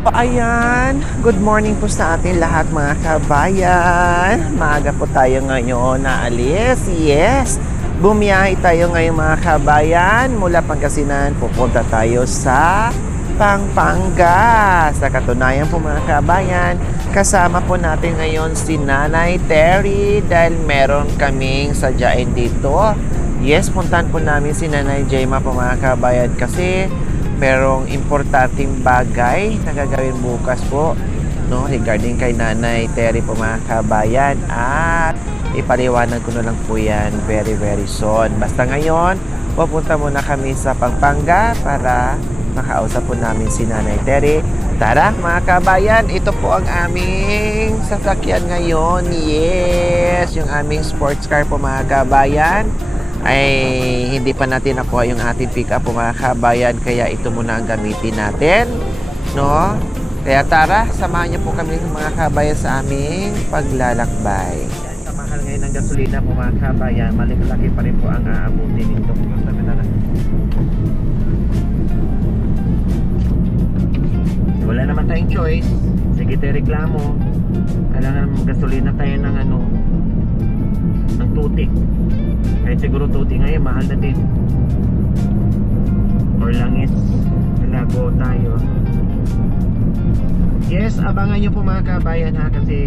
Ayan, good morning po sa atin lahat mga kabayan. Maaga po tayo ngayon naalis. Yes, bumiyahe tayo ngayon mga kabayan. Mula Pangasinan, pupunta tayo sa Pampanga. Sa katunayan po mga kabayan, kasama po natin ngayon si Nanay Terry dahil meron kaming sadyain dito. Yes, puntahan po namin si Nanay Jema po mga kabayan kasi merong importanteng bagay na gagawin bukas po, no, regarding kay Nanay Terry po mga kabayan, at ipaliwanag ko na lang po yan very soon. Basta ngayon pupunta muna kami sa Pampanga para makausap po namin si Nanay Terry. Tara mga kabayan, ito po ang aming sasakyan ngayon. Yes, yung aming sports car po mga kabayan. Ay hindi pa natin nakuha yung ating pick up po mga kabayan, kaya ito muna ang gamitin natin, no? Kaya tara, samahan niyo po kami mga kabayan sa aming paglalakbay. Sa mahal ngayon ng gasolina po mga kabayan, malaki pa rin po ang aabutin nito. Wala naman tayong choice. Sige tayo reklamo. Kailangan gasolina tayo ng ng tutik. Kahit siguro tuti ngayon, mahal na din. Or langis, nalago tayo. Yes, abangan nyo po mga kabayan ha, kasi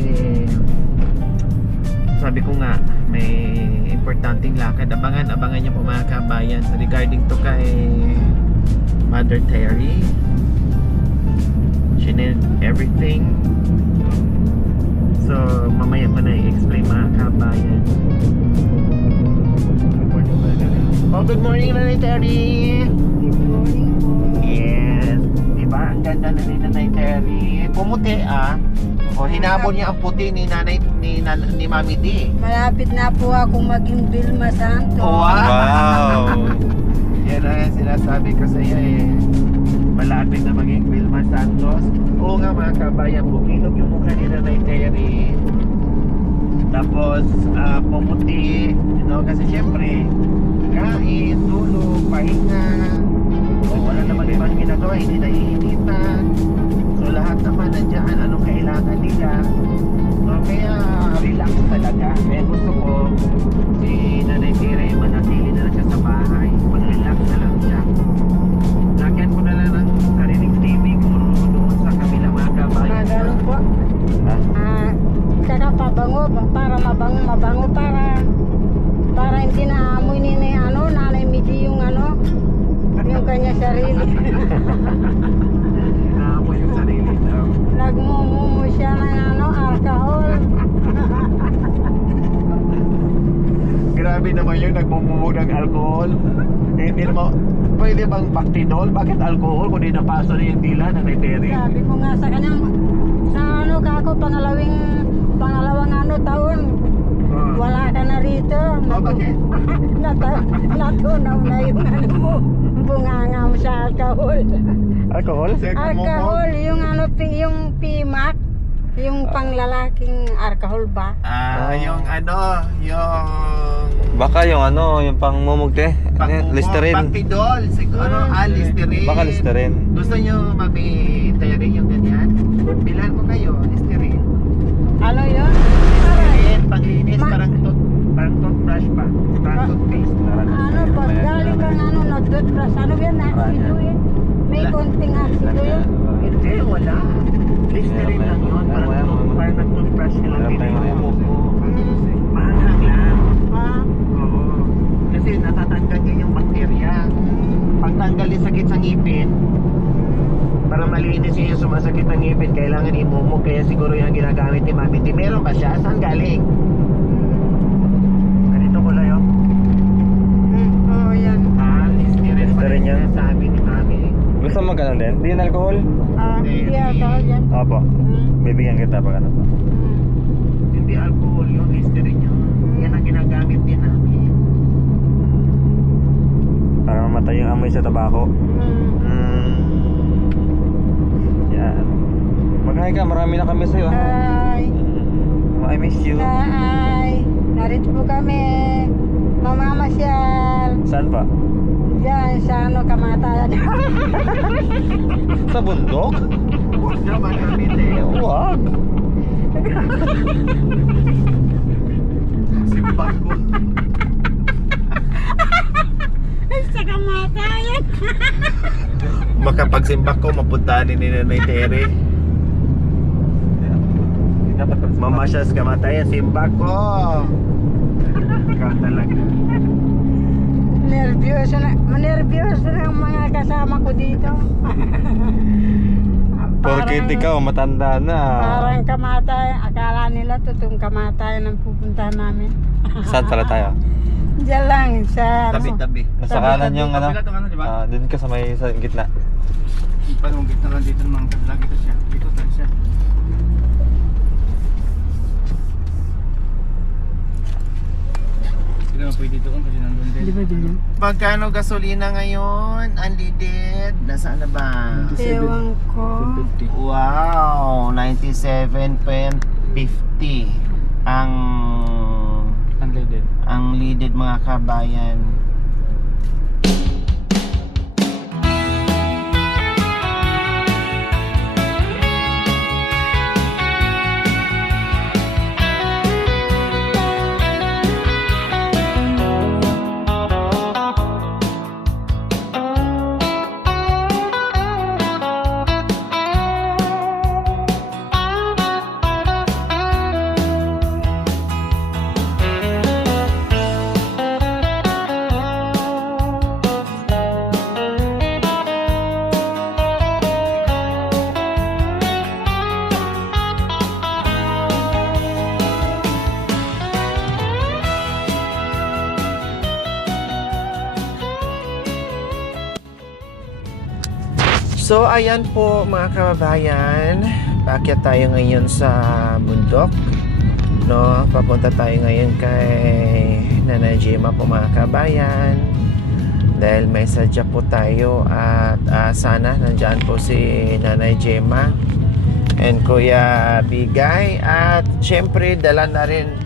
sabi ko nga, may importanteng lakad. Abangan nyo po mga kabayan regarding to kay Mother Terry. She need everything. So, mamaya ko na i-explain mga kabayan. Oh, good morning, Nanay Terry. Good morning po. Yes. Diba? Ang ganda na ni Nanay Terry. Pumuti O, hinabol niya ang puti ni ni Mami D. Malapit na po akong maging Vilma Santos. Wow! Yan ang sinasabi ko sa iyo eh. Malapit na maging Vilma Santos. Oo nga mga kabayan, bukilog yung mukha ni Nanay Terry. Tapos, pumuti. You know, kasi syempre, kain, tulog, pahinga. O, wala naman ibang ginagawa, hindi naiinitan. So, lahat naman nandiyan, anong kailangan nila. So, kaya relax talaga. Kaya gusto ko, si Nanay Terry, manatili na lang siya sa bahay. Mag-relax na lang siya. Lagyan ko na lang ng sariling TV kung doon sa kabilang mga kabayan. Ganun po. Saka pabango, para mabango, para hindi na amoy ni Nanay Midi yung yung kanya sarili. Naamoy yung sarili daw. Nagmumumo siya ng alcohol. Grabe naman yun, nagmumumo ng alcohol. Hindi naman, pwede bang Bactidol? Bakit alcohol kung di napaso na yung dila na may Terry? Sabi ko nga sa kanya, sa kako, pangalawang taon, wala ka na rito. Bakit? Natunaw na yung bunganga mo sa alcohol. Alcohol? Alcohol, yung yung PMAC, yung panglalaking alcohol ba? Yung yung... Baka yung yung pangmumugte, Listerine. Bactidol, siguro, Listerine. Baka Listerine. Gusto nyo, Mami Terry, yung ganyan? Bilan ko kayo, Listerine. Ano yun? Listerine, panglinis, parang toothbrush pa. Parang toothpaste. Pag galing ka nag-toothbrush, yan, aksido yun. May konting aksido yun. Hindi, wala. Listerine lang yun. Parang nag-toothbrush nila. Maanghang lang. Oo. Kasi natatanggal niya yung bakterya. Pagtanggal yung sakit sa ngipin, para malinis yung sumasakit ng ngipin, kailangan imumog. Kaya siguro yung ginagamit ni Mami T. Meron ba siya? Saan galing? Ganito ko lang yun. Oo, yan. Listerine pa rin Listerine yan. sabi ni Mami. Gusto mo ganun din? Hindi yan alcohol? Hindi alcohol yan. Opo. Bibigyan kita pag ano pa. Hindi alcohol yun, Listerine yun. Yan ang ginagamit din namin. Para mamatay yung amoy sa tabako. Yan. Mag-hi ka, marami na kami sa'yo. Hi. I miss you. Hi. Narito po kami. Mamamasyal. Saan pa? Diyan sa ano, kamatayan. Sa bundok? Huwag naman kami, Huwag. Simbang ko. Sa kamatayan. Makapagsimbak ko, mapuntahan ni Nanay Tere. Dapat Mamasyas kamatayan, simbak ko. Ikaw talaga. Nervyoso na ang mga kasama ko dito. Porkit ikaw, matanda na. Parang kamatayan. Akala nila totoong kamatayan ang pupuntahan namin. Saan pala tayo? Diyan lang sa ano. Tabi-tabi. Nasa kanan yung ano. Kapila itong ano, di ba? Dun ka sa may sa gitna. Parang gitna lang dito ng mga kadlag ito siya. Dito tayo siya. Hindi naman pwede doon kasi nandun din. Di ba din yun? Magkano gasolina ngayon? Unleaded? Nasaan na ba? Ewan ko. 150. Wow! 97.50 ang Unleaded. leaded mga kabayan. So ayan po mga kababayan, paakyat tayo ngayon sa bundok. No, papunta tayo ngayon kay Nanay Gemma po mga kabayan. Dahil may sadya po tayo at sana nandyan po si Nanay Gemma and Kuya Bigay. At syempre dala na rin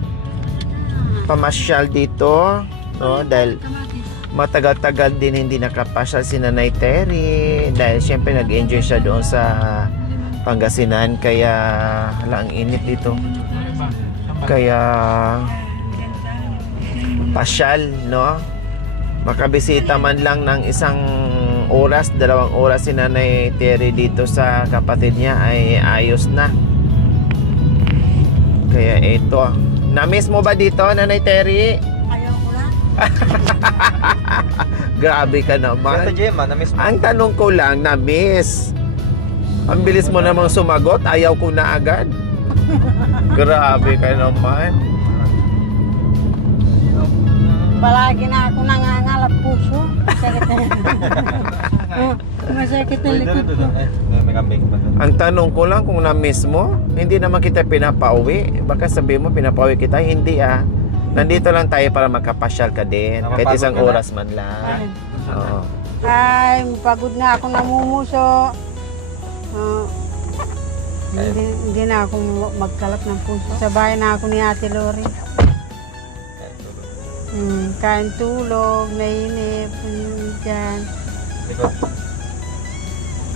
pamasyal dito, no, dahil matagal-tagal din hindi nakapasyal si Nanay Terry dahil syempre nag-enjoy siya doon sa Pangasinan, kaya lang init dito, kaya pasyal, no, makabisita man lang ng isang oras, 2 oras si Nanay Terry dito sa kapatid niya ay ayos na. Kaya ito, na-miss mo ba dito Nanay Terry? Ayaw ko lang. Grabe ka Kaya naman. Gemma, na-miss mo. Ang tanong ko lang, na-miss. Ang bilis mo namang sumagot, ayaw ko na agad. Grabe ka naman. Palagi na ako nangangalap puso. Sakit na. Masakit na likod ko. May kambing pa doon. Ang tanong ko lang kung na-miss mo, hindi naman kita pinapauwi. Baka sabi mo, pinapauwi kita. Hindi ah. Nandito lang tayo para magkapasyal ka din. Kahit Napapagod isang ka na? oras man lang. Oo. Ay, pagod na ako namumuso. Hindi na ako magkalap ng puso. Sa bahay na ako ni Ate Lori. Kain tulog, nainip, dyan.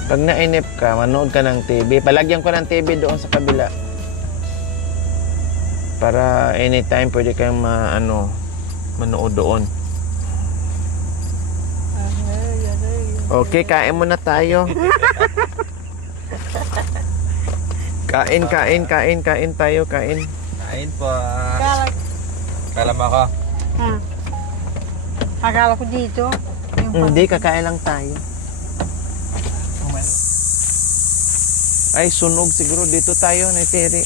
Pag nainip ka, manood ka ng TV. Palagyan ko ng TV doon sa kabila. Para anytime pwede kang manood doon. Okay, kain muna tayo. Kain tayo, kain. Kain po. Akala, Kala mo ako. akala ko dito. Hindi, kakain lang tayo. Ay, sunog siguro dito tayo, Nay Terry.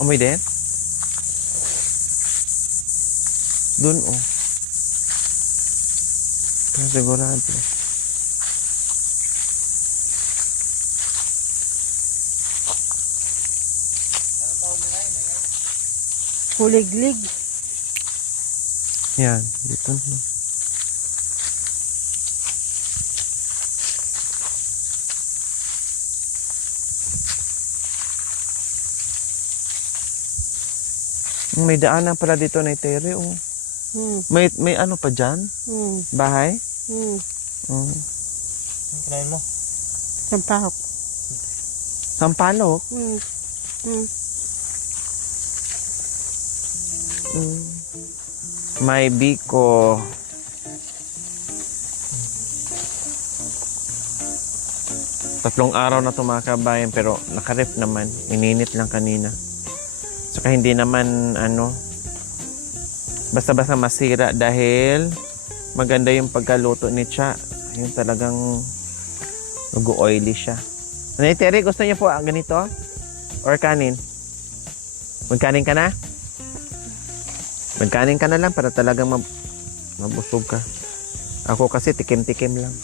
Amoy din? Doon, oh. Pero sigurado. Kuliglig. Yan, dito na. May daanan pala dito na Tere, oh. May ano pa dyan? Bahay? Mm. Kinain mo? Sampahok. Sampalok? May biko. Tatlong araw na ito mga kabayan, pero nakaref naman. Ininit lang kanina. Saka hindi naman basta-basta masira dahil maganda yung pagkaluto ni Cha. Yung talagang nag-oily siya. Nanay Terry, gusto niyo po ganito? Or kanin? Magkanin ka na? Magkanin ka na lang para talagang mabusog ka. Ako kasi tikim-tikim lang.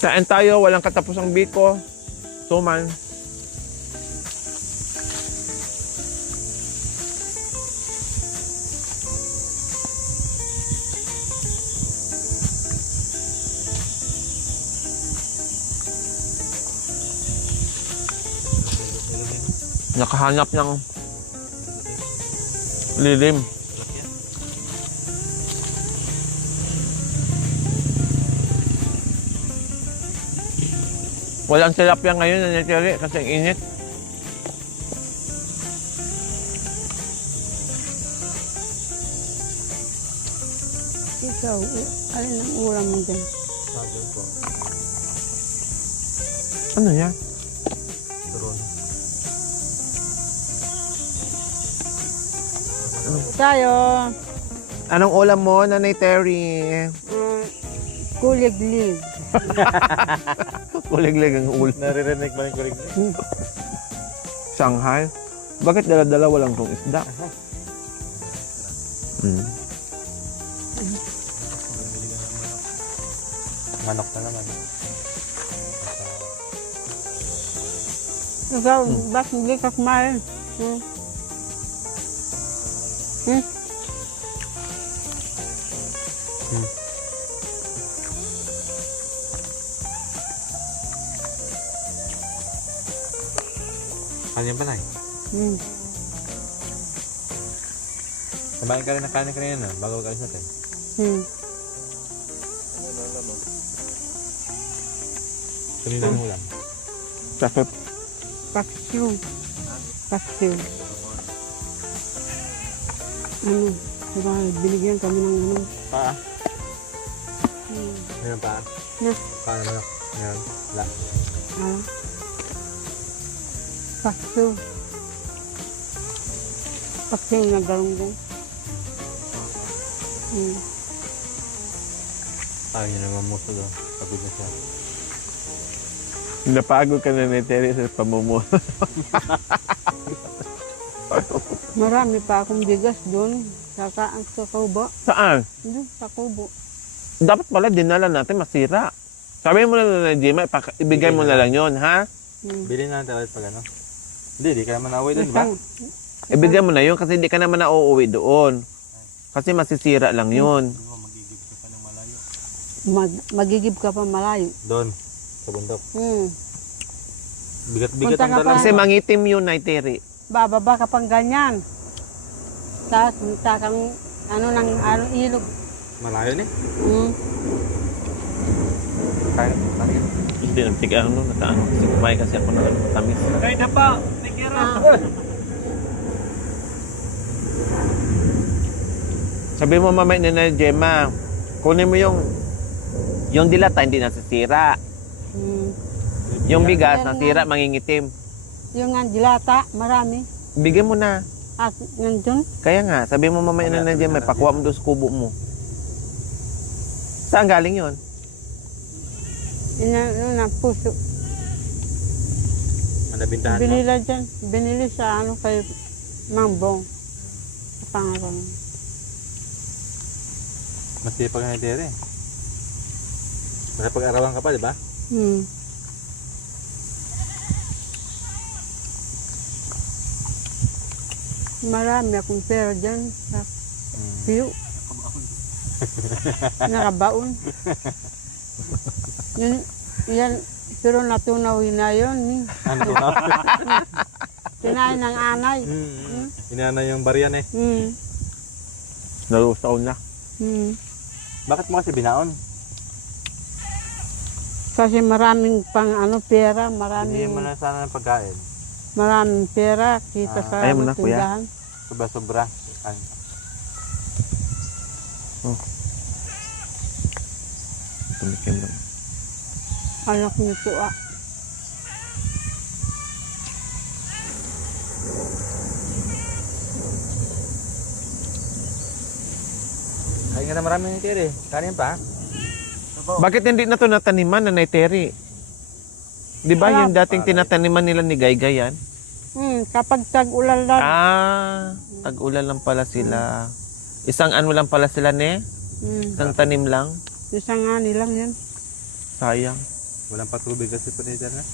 Kain tayo, walang katapusang biko. Suman. Nakahanap ng lilim. Walang tilapia ngayon na natiri kasi ang init. Ikaw, alin ang ulam mo dyan? Sabi po. Ano yan? Turon. Tayo, Anong ulam mo, Nanay Terry? kulig-lig. Kulig-lig ang ulam. Naririnig ba yung kulig? Shanghai? Bakit dala-dala walang tong isda? Manok na naman. Ikaw, ba't hindi ka kumain? Ano yan ba na? Kumain ka rin ng kanin kanina bago mag-alis natin. Kanina ang ulam. Sakit. Paksiw. Paksiw. Diba, binigyan kami ng Paa? Ngayon paa? Na. Paa na manok? Ngayon? Wala. Paksiw. Paksiw na galunggong. Ayaw niya naman muso doon. Pagod na siya. Napagod ka na ni Terry sa pamumuno. Marami pa akong bigas doon. Sa kubo. Saan? Doon, sa kubo. Dapat pala dinala natin masira. Sabi mo na Jima, ibigay mo na lang yun, ha? Bilhin natin ulit pag ano. Hindi ka naman nauwi doon, di ba? Ibigay mo na yun kasi hindi ka naman nauuwi doon. Kasi masisira lang yun. Magigib ka pa malayo. Doon, sa bundok. Bigat-bigat Punta ang ka dala. pa. Kasi mangitim yun, Nay Terry. Bababa ka pang ganyan. Tapos punta kang ng ilog. Malayo ni. Kaya. Hindi, nagtigaan nun. Nakaano. Kasi kumain kasi ako ng matamis. Kahit na pa, may kira. Sabi mo mamay na Gemma, kunin mo yung dilata, hindi nasisira. Yung bigas, nasira, mangingitim. Yung dilata, marami. Bigyan mo na. At nandun. Kaya nga, sabi mo mamay na Gemma, pakuha mo doon sa kubo mo. Saan galing yun? Puso. Manabintahan mo. Binila dyan. Binili sa kay Mangbong. Sa pangalan. Masipag na tere. Masipag-arawan ka pa, di ba? Marami akong pera dyan sa piyo. Nakabaon. Yan, Pero natunaw na yun. Ano to na? Tinayin ng anay. Inana yung bariyan eh. Nalusaw na. Bakit mo kasi binaon? Kasi maraming pang pera, Hindi mo na sana ng pagkain. maraming pera kita sa Ayaw mo na, kuya? tindahan. Sobra-sobra. Tumikim lang. Anak niyo po Kain ka na marami ng tiri. Kanin pa? Bakit hindi na to nataniman, Nanay Terry? Di ba Wala. yung dating tinataniman nila ni Gaygay yan? Kapag tag-ulan lang. Tag-ulan lang pala sila. Isang ano lang pala sila, ne? Isang tanim lang. Isang ani lang yan. Sayang. Walang patubig kasi pa dito na.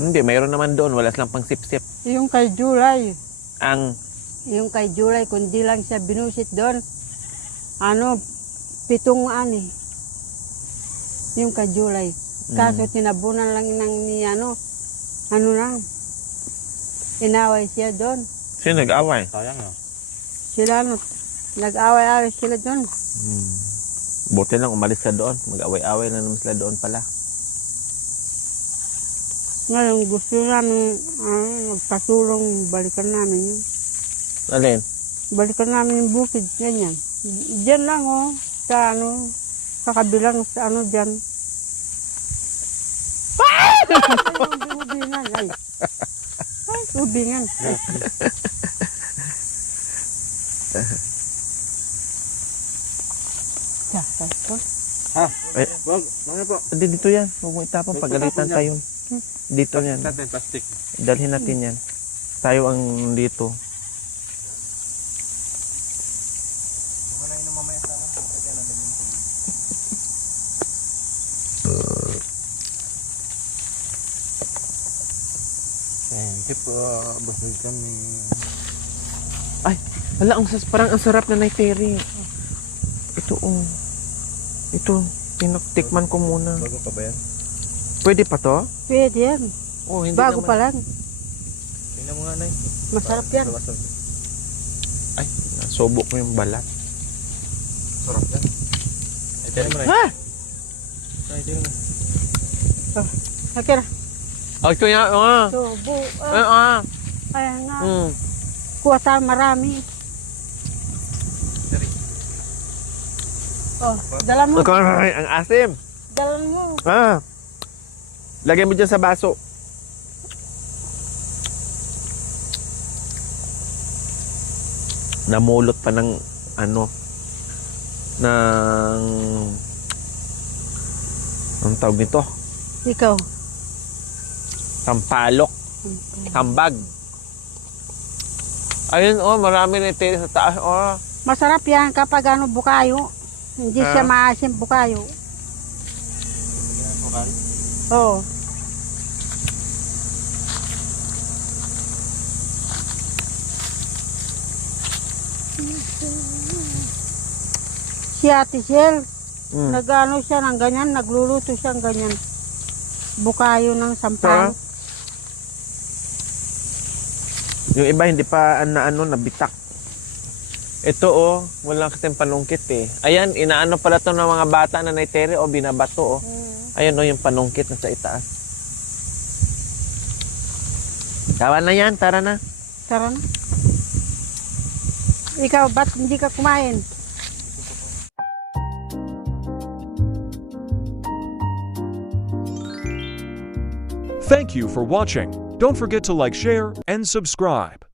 Hindi, mayroon naman doon. Wala silang pang sip-sip. Yung kay July. Yung Yung kay July, kundi lang siya binusit doon. 7 ani. Yung kay July. Kaso tinabunan lang ni na. Inaway siya doon. sino nag-away? Sayang no? Sila nag-away-away sila doon. Buti lang umalis ka doon. Mag-away-away na naman sila doon pala. Ngayon gusto namin magpasulong, balikan namin yun. Alin? Balikan namin yung bukid, ganyan. Diyan lang sa sa kabilang sa dyan. Ubingan, ay. Ubingan. Wag, mga po. Hindi, dito yan. Huwag mo itapon. Pagalitan tayo. Dito yan. Natin plastic. Dalhin natin yan. Tayo ang dito. Thank you po. Busog kami. Ay, hala, parang ang sarap na Nanay Terry. Ito, Ito, tinaktikman ko muna. Bago pa ba yan? Pwede pa to? Pwede yan. Oh, hindi Bago naman. pa lang. Tingnan mo nga na Masarap yan. Ay, nasubo ko yung balat. Sarap yan. Ay, tira mo na. Ha? Ay, tira mo. Okay na. Ay, ito yan. Subo. Ayan nga. Kuha tayo marami. Dala mo. Ang asim. Dala mo. Lagay mo dyan sa baso. Namulot pa ng ang tawag nito? Ikaw. Sampalok. Tambag. Ayun, marami na ito sa taas. Masarap yan kapag bukayo. Hindi siya maasim bukayo. Oo. Si Ate Shell, siya ng ganyan, nagluluto siya ng ganyan. Bukayo ng sampal. Yung iba hindi pa nabitak. Ito wala kasing panungkit eh. Ayan, inaano pala to ng mga bata na Nanay Terry binabato Ayan yung panungkit na sa itaas. Tara na yan, tara na. Tara na. Ikaw, ba't hindi ka kumain? Thank you for watching. Don't forget to like, share, and subscribe.